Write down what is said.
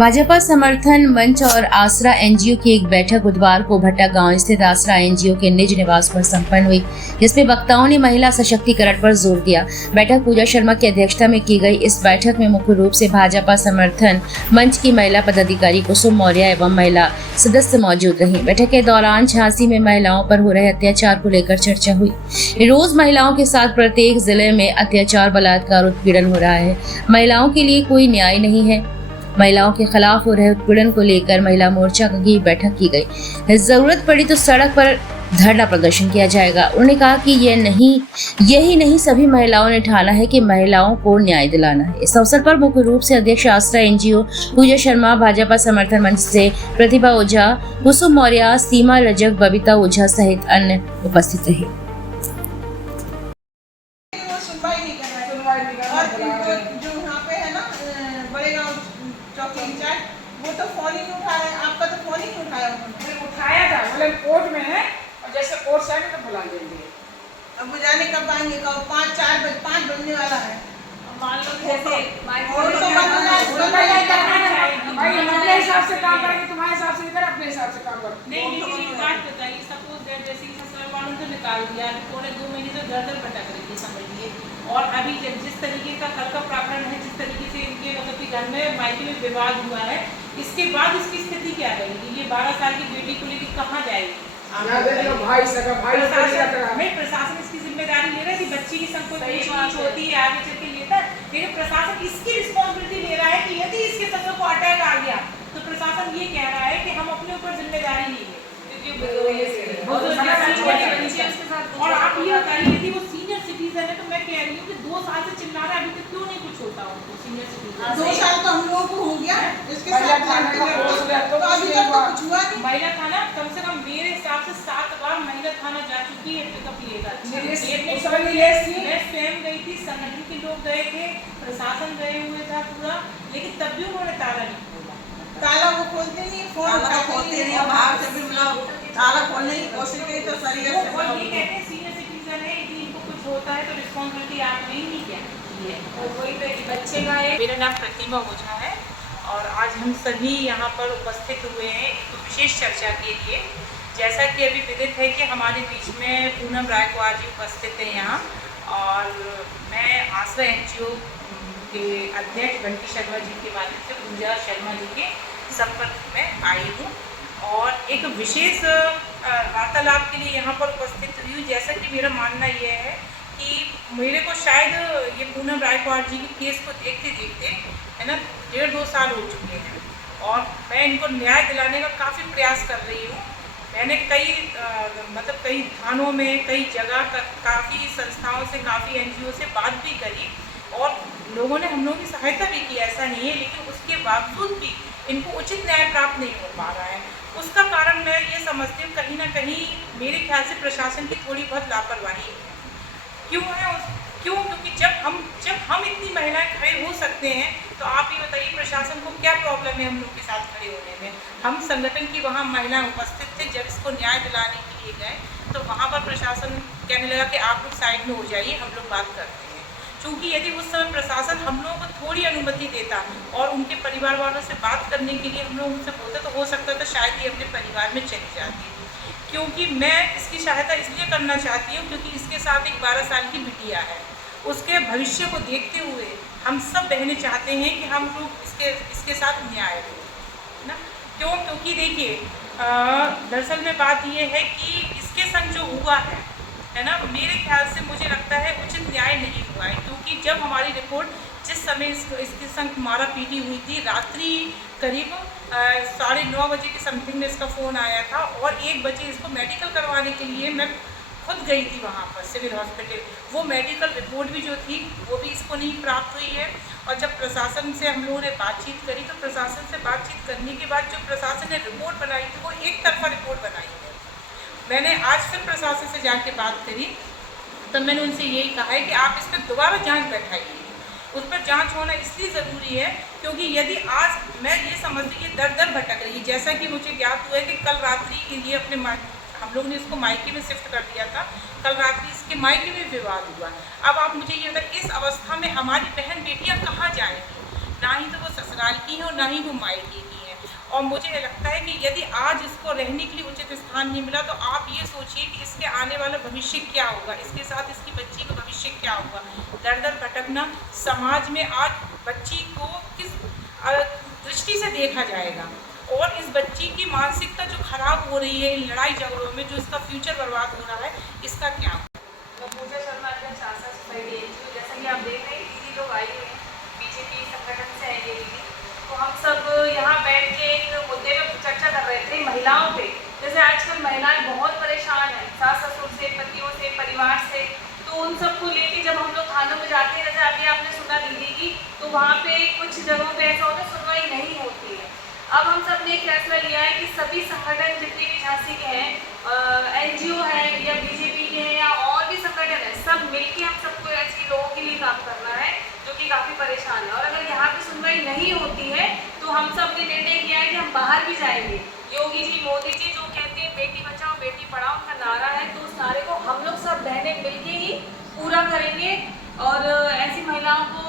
भाजपा समर्थन मंच और आसरा एनजीओ की एक बैठक बुधवार को भट्टा गांव स्थित आसरा एनजीओ के निज निवास पर संपन्न हुई, जिसमें वक्ताओं ने महिला सशक्तिकरण पर जोर दिया। बैठक पूजा शर्मा की अध्यक्षता में की गई। इस बैठक में मुख्य रूप से भाजपा समर्थन मंच की महिला पदाधिकारी कुसुम मौर्य एवं महिला सदस्य मौजूद रही। बैठक के दौरान झांसी में महिलाओं पर हो रहे अत्याचार को लेकर चर्चा हुई। रोज महिलाओं के साथ प्रत्येक जिले में अत्याचार, बलात्कार, उत्पीड़न हो रहा है। महिलाओं के लिए कोई न्याय नहीं है। महिलाओं के खिलाफ हो रहे उत्पीड़न को लेकर महिला मोर्चा की बैठक की गई। जरूरत पड़ी तो सड़क पर धरना प्रदर्शन किया जाएगा। उन्होंने कहा कि यही नहीं सभी महिलाओं ने ठाना है कि महिलाओं को न्याय दिलाना है। इस अवसर पर मुख्य रूप से अध्यक्ष आसरा एनजीओ पूजा शर्मा, भाजपा समर्थन मंच से प्रतिभा ओझा, कुसुम मौर्य, सीमा रजक, बबीता ओझा सहित अन्य उपस्थित रहे। चौकी इंचार्ज वो तो फोन ही नहीं उठाया, आपका तो फोन ही नहीं उठाया उन्होंने। उठाया था, बोले कोर्ट में है और जैसे कोर्ट से आएंगे तो बुला लेंगे। अब वो जाने कब आएंगे, कब 5 बजने वाला है। मान लो जैसे भाई हम अपने हिसाब से काम करेंगे, तुम्हारे हिसाब से इधर अपने हिसाब से काम करो। नहीं, लेकिन एक बात बताइए, सपोज दैट जैसे कि ससुराल वालों ने निकाल दिया, पौने 2 महीने से दर भटक रही थी, समझिए। और अभी जिस तरीके का कल का प्रावधान है, जिस तरीके से इनके मतलब कि घर में मायके में विवाद हुआ है, इसके बाद इसकी स्थिति क्या रहेगी? ये 12 साल की बेटी को लेकर कहाँ जाएगी? प्रशासन इसकी जिम्मेदारी ले रहा है कि बच्ची की संकोच होती है, आगे चल के लेता है, लेकिन प्रशासन इसकी रिस्पॉन्सिबिलिटी ले रहा है कि यदि इसके ससुर को अटैक आ गया तो प्रशासन ये कह रहा है कि हम अपने ऊपर जिम्मेदारी लेंगे। और आप ये बताइए, यदि वो सीनियर सिटीजन है तो मैं कह रही हूँ कि 2 साल से चिल्ला रहा है, अभी तक क्यों नहीं कुछ होता उनको? सीनियर सिटीजन 2 साल तो हम लोगों को हो गया, इसके साथ तो अभी तक तो कुछ हुआ नहीं। महिला थाना कम से कम मेरे हिसाब से 7 बार महिला थाना जा चुकी है पिकअप लेकर। मैं स्वयं गई थी, संगठन के लोग गए थे, प्रशासन गए हुए था पूरा, लेकिन तब भी उन्होंने ताला नहीं खोला। ताला वो खोलते नहीं, फोन खोलते नहीं, बाहर से भी मतलब ताला खोलने की कोशिश की तो सही है। और ये कहते हैं सीनियर सिटीजन है, यदि इनको कुछ होता है तो रिस्पॉन्सिबिलिटी आपने ही नहीं किया है। और वही बच्चे का है। मेरा नाम प्रतिभा ओझा है और आज हम सभी यहाँ पर उपस्थित हुए हैं एक विशेष चर्चा के लिए। जैसा कि अभी विदित है कि हमारे बीच में पूनम रायकवार जी उपस्थित हैं यहाँ, और मैं आसरा एनजीओ के अध्यक्ष बंटी शर्मा जी के माध्यम से पूजा शर्मा जी के संपर्क में आई हूँ और एक विशेष वार्तालाप के लिए यहाँ पर उपस्थित हुई हूँ। जैसा कि मेरा मानना यह है कि मेरे को शायद ये पूनम रायकवार जी के केस को देखते देखते है ना 1.5-2 साल हो चुके हैं और मैं इनको न्याय दिलाने का काफ़ी प्रयास कर रही हूँ। मैंने कई थानों में, कई जगह काफ़ी संस्थाओं से, काफ़ी एनजीओ से बात भी करी और लोगों ने हम लोगों की सहायता भी की, ऐसा नहीं है, लेकिन उसके बावजूद भी इनको उचित न्याय प्राप्त नहीं हो पा रहा है। उसका कारण मैं ये समझती हूँ कहीं ना कहीं मेरे ख्याल से प्रशासन की थोड़ी बहुत लापरवाही है। क्योंकि जब हम इतनी महिलाएं खड़े हो सकते हैं तो आप ये बताइए प्रशासन को क्या प्रॉब्लम है हम लोग के साथ खड़े होने में? हम संगठन की वहाँ महिलाएं उपस्थित थे, जब इसको न्याय दिलाने के लिए गए तो वहाँ पर प्रशासन कहने लगा कि आप लोग साइड में हो जाइए, हम लोग बात करते हैं। क्योंकि यदि उस समय प्रशासन हम लोगों को थोड़ी अनुमति देता और उनके परिवार वालों से बात करने के लिए हम लोग उनसे बोलते तो हो सकता था शायद ये अपने परिवार में चली जाती। क्योंकि मैं इसकी सहायता इसलिए करना चाहती हूँ क्योंकि इसके साथ एक 12 साल की बिटिया है। उसके भविष्य को देखते हुए हम सब बहनें चाहते हैं कि हम लोग इसके साथ न्याय हो ना। क्योंकि देखिए दरअसल में बात ये है कि इसके संग जो हुआ है ना, मेरे ख्याल से मुझे लगता है उचित न्याय नहीं हुआ है। क्योंकि जब हमारी रिपोर्ट जिस समय इसके संग मारा पीटी हुई थी, रात्रि करीब 9:30 बजे के समथिंग में इसका फ़ोन आया था और 1 बजे इसको मेडिकल करवाने के लिए मैं खुद गई थी वहाँ पर सिविल हॉस्पिटल। वो मेडिकल रिपोर्ट भी जो थी वो भी इसको नहीं प्राप्त हुई है। और जब प्रशासन से हम लोगों ने बातचीत करी तो प्रशासन से बातचीत करने के बाद जो प्रशासन ने रिपोर्ट बनाई थी वो एक तरफा रिपोर्ट बनाई है। मैंने आज फिर प्रशासन से जाके बात करी तब मैंने उनसे यही कहा है कि आप इस पर दोबारा जाँच बैठाइए। उस पर जाँच होना इसलिए ज़रूरी है क्योंकि यदि आज मैं ये समझती कि दर भटक रही, जैसा कि मुझे ज्ञात हुआ है कि कल रात्रि ये अपने हम लोग ने इसको मायके में शिफ्ट कर दिया था, कल रात्रि इसके मायके में विवाद हुआ। अब आप मुझे ये बताइए इस अवस्था में हमारी बहन बेटियां कहाँ जाएंगी? ना ही तो वो ससुराल की हैं और ना ही वो मायके की हैं। और मुझे लगता है कि यदि आज इसको रहने के लिए उचित स्थान नहीं मिला तो आप ये सोचिए कि इसके आने वाला भविष्य क्या होगा, इसके साथ इसकी बच्ची का भविष्य क्या होगा। दर दर भटकना, समाज में आज बच्ची को किस दृष्टि से देखा जाएगा और इस बच्ची की मानसिकता जो खराब हो रही है इन लड़ाई झगड़ों में, जो इसका फ्यूचर बर्बाद हो रहा है, इसका क्या होगा। मैं पूजा शर्मा अध्यक्ष आशा सोसाइटी एनजीओ। जैसा कि आप देख रहे हैं दीदी लोग आई हुई हैं, बीजेपी संगठन से आएंगे दीदी। तो हम सब यहाँ बैठ के एक मुद्दे पर चर्चा कर रहे थे, महिलाओं पे। जैसे आजकल महिलाएं बहुत परेशान हैं सास ससुर से, पतियों से, परिवार से। तो उन सबको लेके जब हम लोग थानों में जाते हैं, जैसे अभी आपने सुना दीदी की, तो वहाँ पे कुछ जगहों पे ऐसा होता है सुनवाई नहीं होती है। अब हम सब ने एक फैसला लिया है कि सभी संगठन जितने भी झांसी के हैं, एनजीओ हैं या बीजेपी के हैं या और भी संगठन है, सब मिलके हम सबको ऐसे लोगों के लिए काम करना है जो कि काफ़ी परेशान है। और अगर यहाँ पे सुनवाई नहीं होती है तो हम सब ने निर्णय किया है कि हम बाहर भी जाएंगे। योगी जी, मोदी जी जो कहते हैं बेटी बचाओ बेटी पढ़ाओ, उनका नारा है, तो उस नारे को हम लोग सब बहनें मिलके ही पूरा करेंगे और ऐसी महिलाओं को